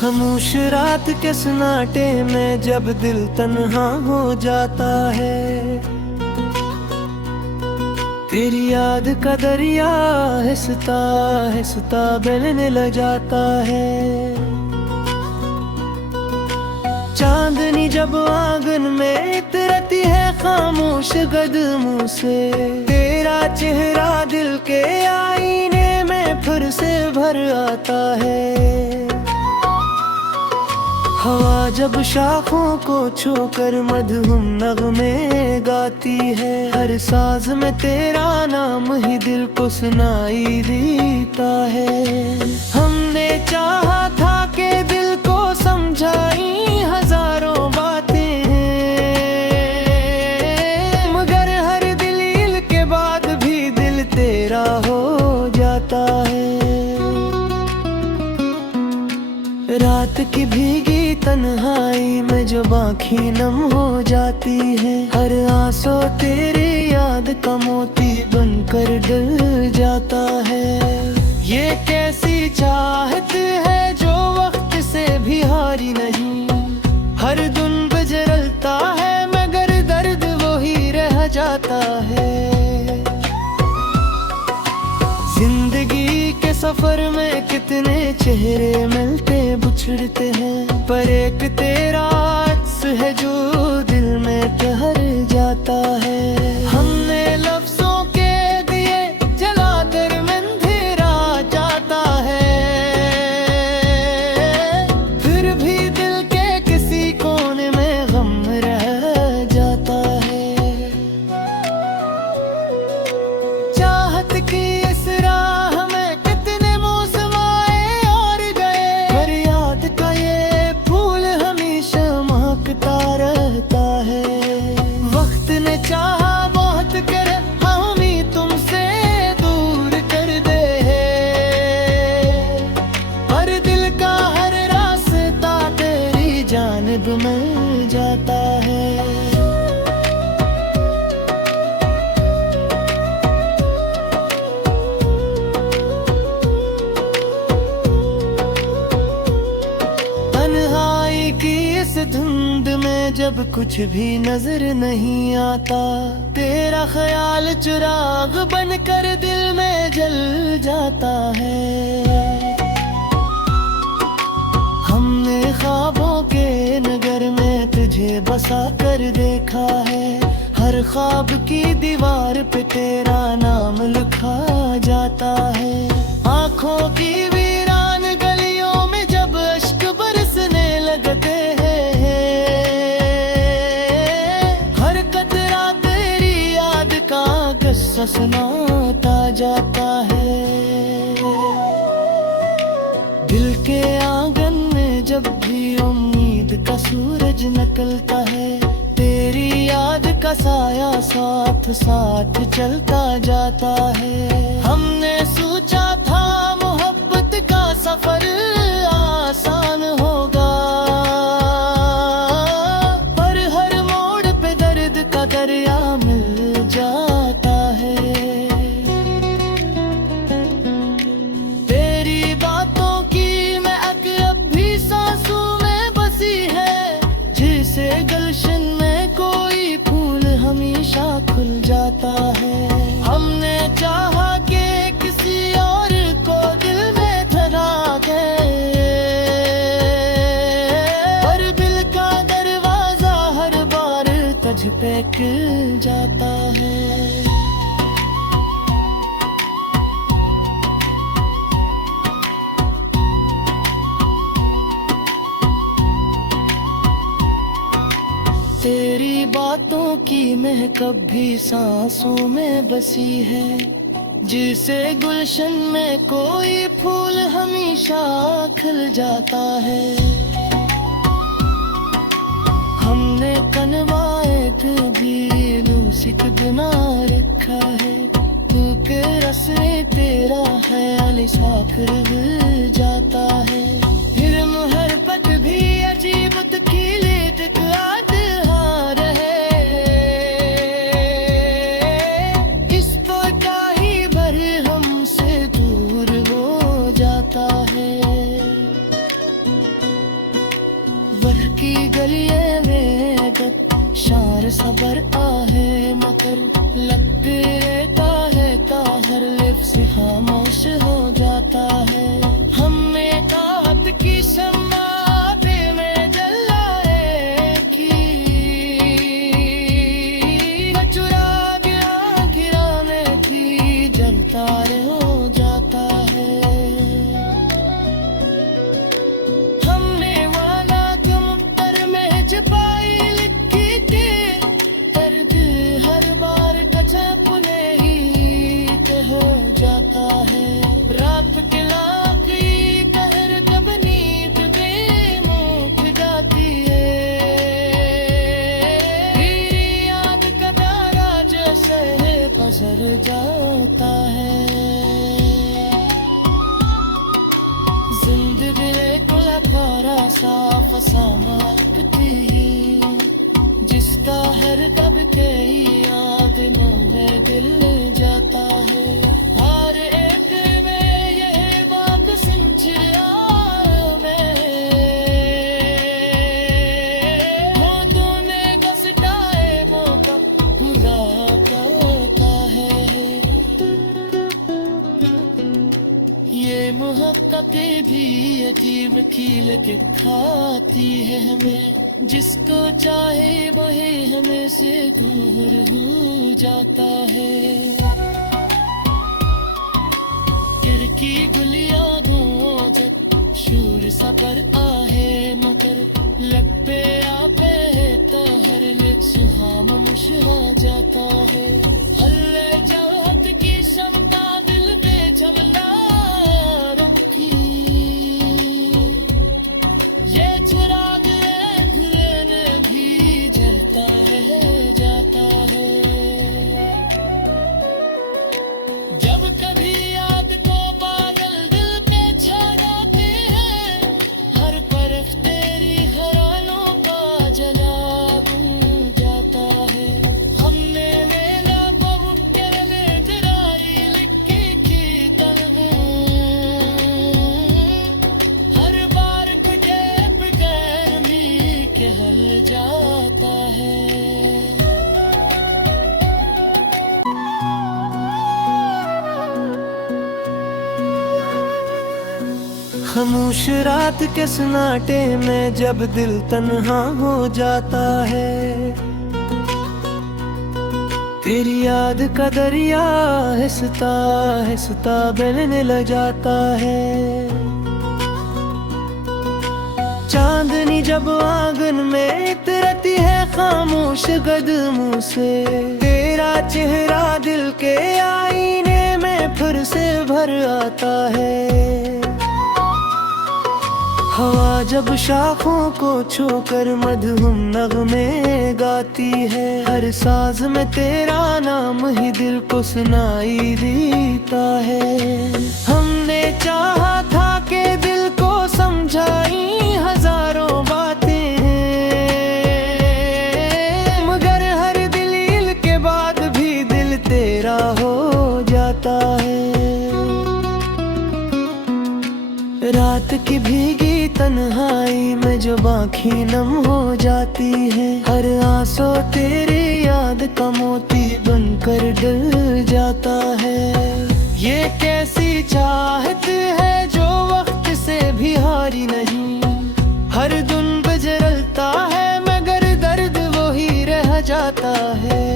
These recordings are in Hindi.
खामोश रात के सन्नाटे में जब दिल तन्हा हो जाता है, तेरी याद का दरिया हिसता हिसता बहने लग जाता है। चांदनी जब आंगन में इतरती है खामोश कदमों से, तेरा चेहरा दिल के आईने में फिर से भर आता है। हवा जब शाखों को छूकर मधुम नगमे गाती है, हर साज में तेरा नाम ही दिल को सुनाई देता है। हमने चाहा था कि दिल को समझाई हजारों बातें हैं, मगर हर दलील के बाद भी दिल तेरा हो जाता है। रात की भीगी तन्हाई में जब आँखें नम हो जाती है, हर आंसू तेरी याद का मोती बनकर डल जाता है। ये कैसी चाहत है जो वक्त से भी हारी नहीं, हर दिन गुजरता है मगर दर्द वो ही रह जाता है। जिंदगी के सफर में कितने चेहरे मिलते बिछड़ते हैं, पर एक तेरा अक्स है जो दिल में ठहर जाता है। हमने लफ्जों के दिए जलाकर अंधेरा जाता है, फिर भी दिल के किसी कोने में गम रह जाता है। चाहत की इस राह में कितने मौसम आए और गए, पर याद का ये फूल हमेशा महकता रहता है। वक्त ने चाहा बहुत कर हम ही तुमसे दूर कर दे, पर दिल का हर रास्ता तेरी जानिब मिल जाता है। तन्हाई की इस धुंध में जब कुछ भी नजर नहीं आता, तेरा ख्याल चिराग बनकर दिल में जल जाता है। हमने ख्वाबों के नगर में तुझे बसा कर देखा है, हर ख्वाब की दीवार पे तेरा नाम लिखा जाता है। आँखों की वीरान गलियों में जब अश्क बरसने लगते हैं, हर कतरा तेरी याद का किस्सा सुनाता जाता है। दिल के आंगन में जब भी उम्मीद का सूरज निकलता है, तेरी याद का साया साथ साथ चलता जाता है। हमने सोचा था मोहब्बत का सफर आसान होगा, पर हर मोड़ पे दर्द का दरिया मिल जाता है। तेरी बातों की महक अब भी सांसों में बसी है, जिसे गुलशन में कोई फूल हमेशा खुल जाता है। हमने चाहा कि किसी और को दिल में धरा के, पर दिल का दरवाजा हर बार तुझ पे खुल जाता है। तेरी बातों की महक अब भी सांसों में बसी है, जिसे गुलशन में कोई फूल हमेशा खिल जाता है। हमने कनवाए फिर भी लूसिक बना रखा है, तू के रस में तेरा ख्याल साखर मिल जाता है। फिर मुहब्बत भी अजीब खिले टकराते लगते रहता है ताहर लिप्स खामोश हो जाता है। हमने कात की शम्मा दिल में जलाए की, चुरा गया गिराने की जलता हो जाता है। हमने वाला तुम पर में छपाई लिखी थी, दर्द हर बार कचपने ही हो जाता है। रात के लागी कहर कब नींद बेमुख जाती है, तेरी याद का तारा जैसे गुजर जाता है। जिंदगी एक लखारा सा फसाना लगती, जिसका हर कब के याद में दिल जाता है। हर एक में यह बात सिंच में हो, तूने घसटाए मौका पूरा करता है। ये मोहब्बतें भी अजीब खील के खाती है हमें, जिसको चाहे वही हमें से दूर हो जाता है। खिड़की गुलियां जब शूर सा पर आहे मकर, लब पे आपे तो हर लिप्स खामोश हो जाता है। हल्ले चाहत की क्षमता दिल पे जमला रखी, ये चुराग अंधेरे में भी जलता है जाता है। जब कभी याद को पागल दिल पे छा जाते हैं, हर तरफ तेरी हरानों का जला बुझ जाता है। हमने लेला बहु के में जराई लिखी की हर बार तुझे बगैर मी के हल जाता है। खामोश रात के सन्नाटे में जब दिल तन्हा हो जाता है, तेरी याद का दरिया हिसता हिसता बहने लग जाता है। चांदनी जब आंगन में उतरती है खामोश कदमों से, तेरा चेहरा दिल के आईने में फिर से भर आता है। हवा जब शाखों को छूकर मधुम नगमे गाती है, हर साज में तेरा नाम ही दिल को सुनाई देता है। हमने चाहा था कि दिल को समझाई हजारों बातें हैं, मगर हर दलील के बाद भी दिल तेरा हो जाता है। रात की भीगी तन्हाई में जब आँखें नम हो जाती है, हर आंसू तेरी याद का मोती बनकर डल जाता है। ये कैसी चाहत है जो वक्त से भी हारी नहीं, हर दिन बजरलता है मगर दर्द वही रह जाता है।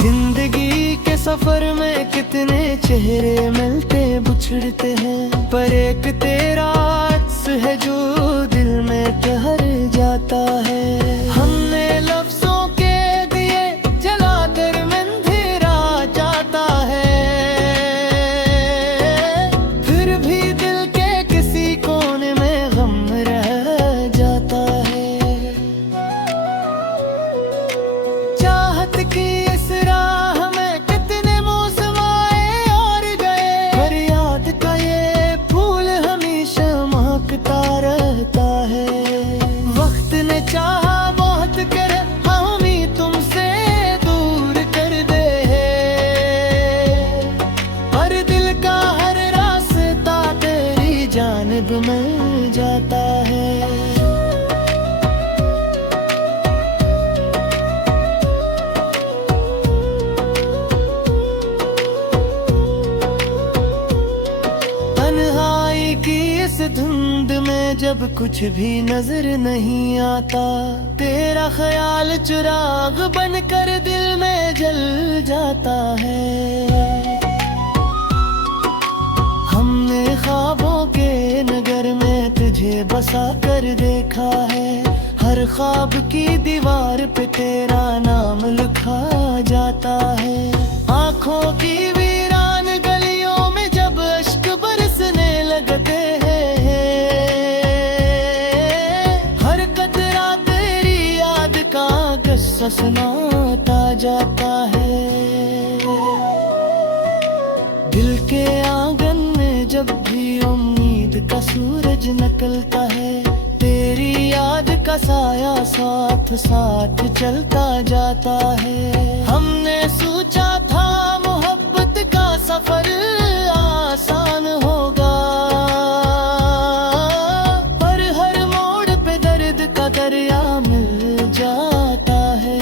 जिंदगी के सफर में कितने चेहरे मिलते बिछड़ते हैं, पर एक तेरा अक्स है जो दिल में ठहर जाता है। हमने लफ्जों के दिए जलाकर अंधेरा जाता है, फिर भी दिल के किसी कोने में गम रह जाता है। चाहत की इस राह में कितने मौसम आए और गए, पर याद का ये फूल हमेशा महकता रहता है। वक्त ने चाहा बहुत कर जब कुछ भी नजर नहीं आता, तेरा ख्याल चिराग बनकर दिल में जल जाता है। हमने ख्वाबों के नगर में तुझे बसा कर देखा है, हर ख्वाब की दीवार पे तेरा नाम लिखा जाता है। आँखों की वीरान गलियों में जब अश्क बरसने लगते हैं, हर कतरा तेरी याद का किस्सा सुनाता जाता है। दिल के आंगन में जब भी उम्मीद का सूरज निकलता है, तेरी याद का साया साथ साथ चलता जाता है। हमने सोचा था मोहब्बत का सफर आसान होगा, पर हर मोड़ पे दर्द का दरिया मिल जाता है।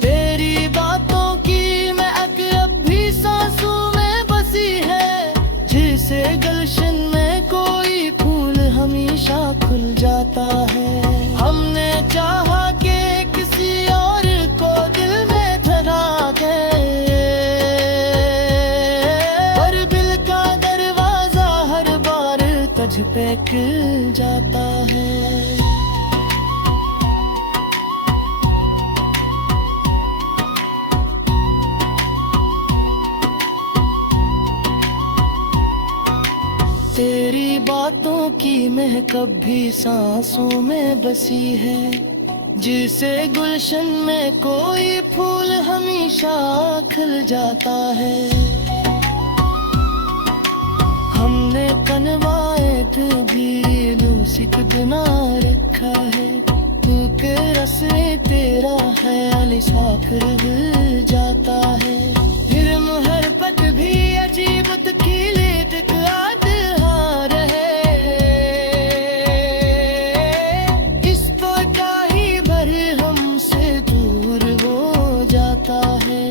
तेरी बातों की महक अब भी सांसों में बसी है, जिसे गुलशन में कोई फूल हमेशा खुल जाता है। हमने चाहा कि किसी और को दिल में धरा के, पर दिल का दरवाजा हर बार तुझ पे खुल जाता है। तेरी बातों की महक अब भी सांसों में बसी है, जिसे गुलशन में कोई फूल हमेशा खिल जाता है। हमने कनवाए भी लूसिक बना रखा है, तू के रस्मे तेरा ख्याल साकर मिल जाता है। फिर मुहब्बत भी अजीब तकीले तक इस पता ही भर हमसे दूर हो जाता है।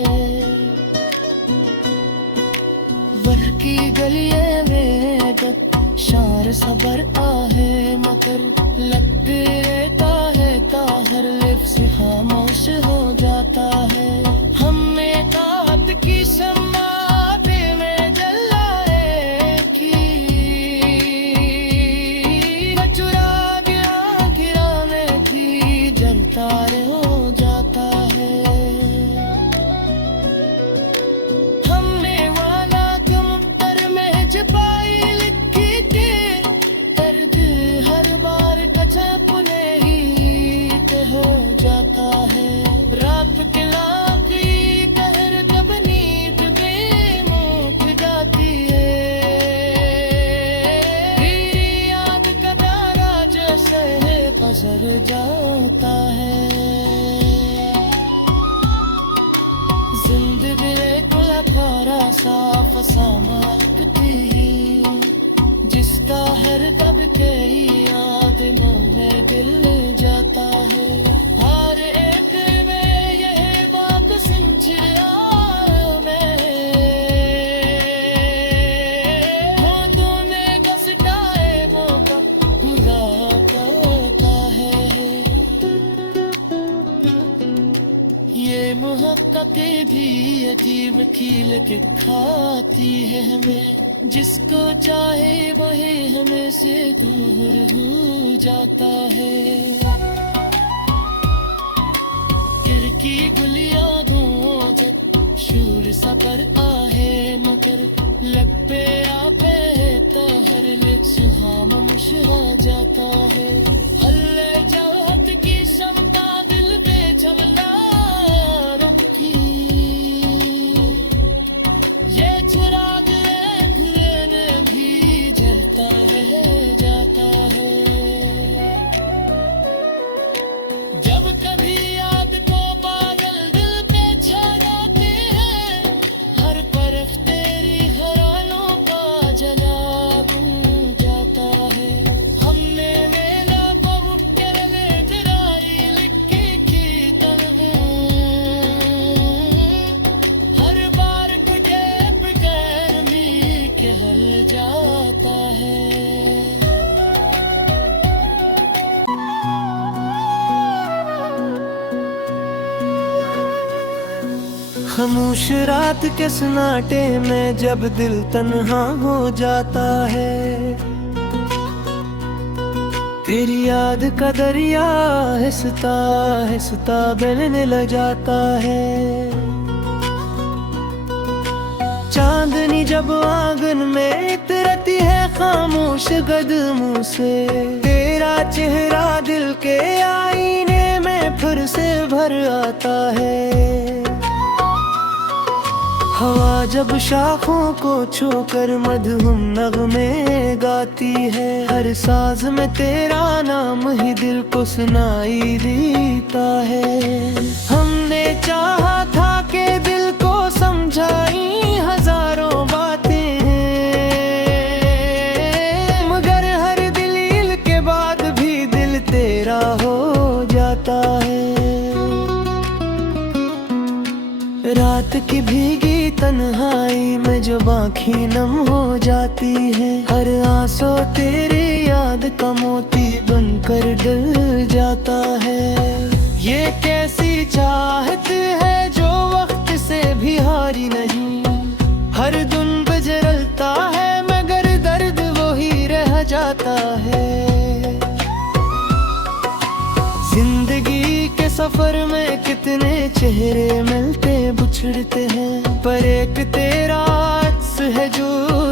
वर की गलिये में शार सबर आहे मगर लगते रहता है, ताहर लिप्स खामोश हो जाता है। हमने ताहत की शम्मा में जलाए की, चुरा गया गिराने की जलता हो जाता है। हमने वाला तुम पर में जपाई लिखी थी, दर्द हर बार कचपने ही ते हो जाता है। रात के लागी कहर कब नींद बेमुख जाती है, याद का तारा जैसे गुजर जाता है। जिंदगी को लखारा साफ सामाकती, जिसका हर कब के याद मन में दिल जाता है। हर एक में यह बात समझ आया मैं, हो तूने घसटाए मौका पूरा करता है। ये मोहब्बतें भी अजीब खील के खाती है हमें, जिसको चाहे वही हमें से दूर हो जाता है। गिर की गुलियां धोजत शूर सबर आहे मगर लब पे आपे तो हर लिप्स खामोश हो जाता है। हल्ले चाहत की क्षमता दिल पे चमला रखी, ये चिराग भी जलता है जाता है। जब कभी याद को पागल दिल पे छा जाते हैं, हर तरफ तेरी हरानों का जला जाता है। हमने वेला खामोश रात के सन्नाटे में जब दिल तन्हा हो जाता है, तेरी याद का दरिया हिसता हिसता बहने लग जाता है। चांदनी जब आंगन में इतरती है खामोश कदमों से, तेरा चेहरा दिल के आईने में फिर से भर आता है। हवा जब शाखों को छूकर मधुम नगमे गाती है, हर साज में तेरा नाम ही दिल को सुनाई देता है। हमने चाहा था कि दिल को समझाई हजारों बातें हैं, मगर हर दलील के बाद भी दिल तेरा हो जाता है। रात की भीगी तन्हाई में जब आँखें नम हो जाती है, हर आंसू तेरी याद का मोती बनकर डल जाता है। ये कैसी चाहत है जो वक्त से भी हारी नहीं, हर दिन बजरलता है मगर दर्द वही रह जाता है। जिंदगी के सफर में कितने चेहरे मिलते बिछड़ते हैं, पर एक तेरा अक्स है जो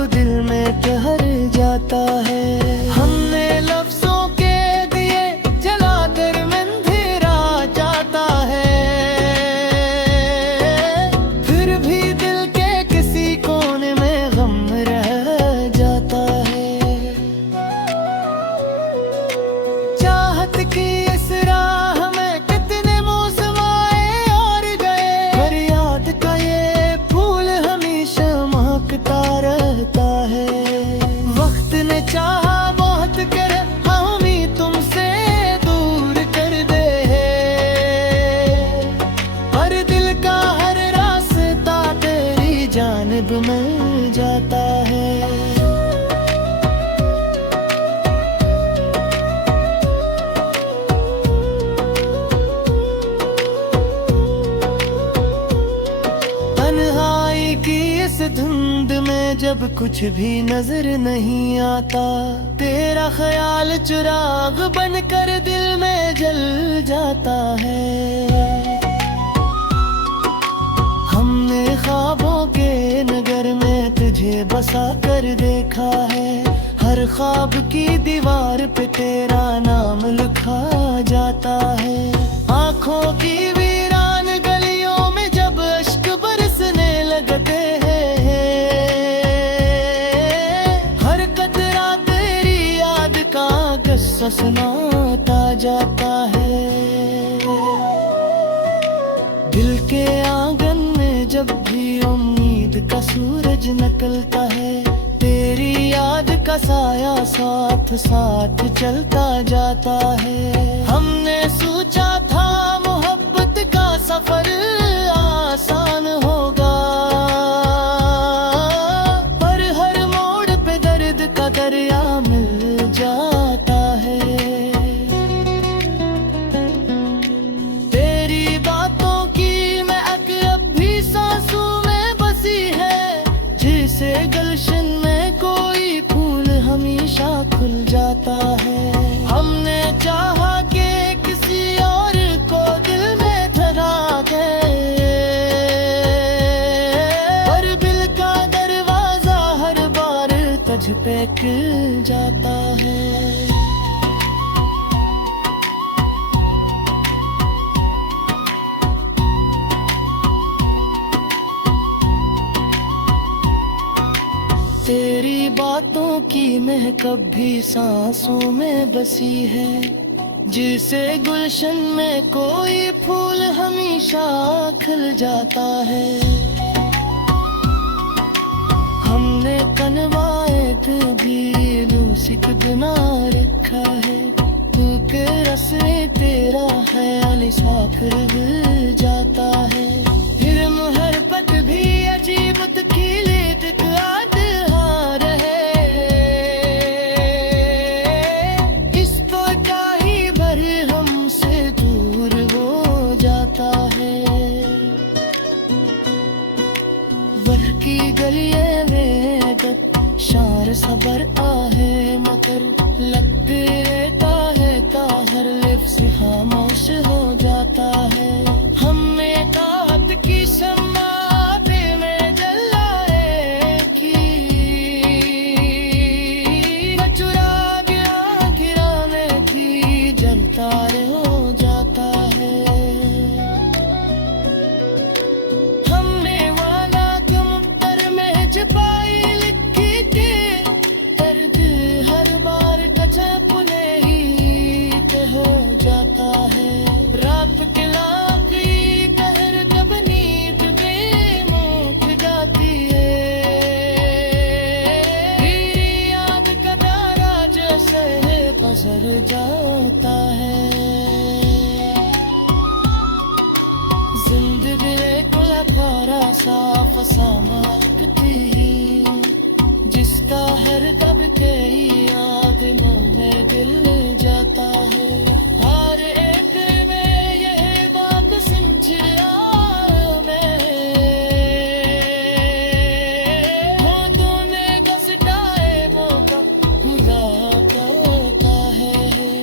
दिल में ठहर जाता है। हमने लफ्जों के दिए जलाकर अंधेरा जाता है, फिर भी दिल के किसी कोने में गम रह जाता है। चाहत की इस राह में कितने मौसम आए और गए, पर याद का ये फूल हमेशा महकता रहता है। वक्त ने चाहा बहुत कर हम ही तुमसे दूर कर दे, पर दिल का हर रास्ता तेरी जानिब मिल जाता है। तन्हाई की इस धुंध में जब कुछ भी नजर नहीं आता, तेरा ख्याल चिराग बनकर दिल में जल जाता है। हमने ख्वाबों के नगर में तुझे बसा कर देखा है, हर ख्वाब की दीवार पे तेरा नाम लिखा जाता है। आँखों की वीरान गलियों में जब अश्क बरसने लगते हैं, हर कतरा तेरी याद का किस्सा सुनाता जाता है। दिल के आंगन में जब भी उम्मीद का सूरज निकलता है, तेरी याद का साया साथ साथ चलता जाता है। हमने सोचा था मोहब्बत का सफर आसान होगा, पर हर मोड़ पे दर्द का दरिया मिल जाता है। तेरी बातों की महक अब भी सांसों में बसी है, जिसे गुलशन में कोई फूल हमेशा खुल जाता है। हमने चाहा कि किसी और को दिल में ठहरा के, पर दिल का दरवाजा हर बार तुझ पे खुल जाता है। तेरी बातों की महक अब भी सांसों में बसी है, जिसे गुलशन में कोई फूल हमेशा खिल जाता है। हमने कनवाए भी लूसिक बना रखा है, तू के रस में तेरा ख्याल साखर मिल जाता है। फिर मुहब्बत भी अजीब तकीले याद आ रहे, इस तो क्या ही भर हमसे दूर हो जाता है। गलिए में गत शार सबर आहे मगर लगते रहता है ताहर लिप्स खामोश हो जाता है। हमें ताहत की शम्मा दिल में जलाए की मैं चुरा गया गिराने की जलता रे हो जाता है। हमने वाला तुम पर में जपाई लिखी थी दर्द हर बार कचपने ही ते हो जाता है। रात के लागी कहर जब नींद बेमौत जाती है तेरी याद का दारा जैसे गुजर जाता है। जिंदगी एक लखारा सा फसाना थी जिसका हर कब के याद में दिल जाता है। हर एक में यह बात समझा मैं हो तूने बस टाए मौका पूरा करता है।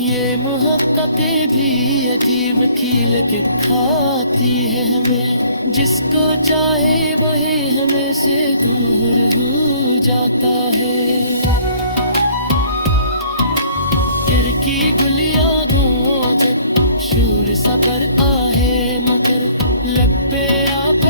ये मोहब्बतें भी अजीब खील दिखाती है हमें जिसको चाहे वही हमें से दूर हो जाता है। की गुलियां धो जब शूर सबर आहे मगर लब पे आप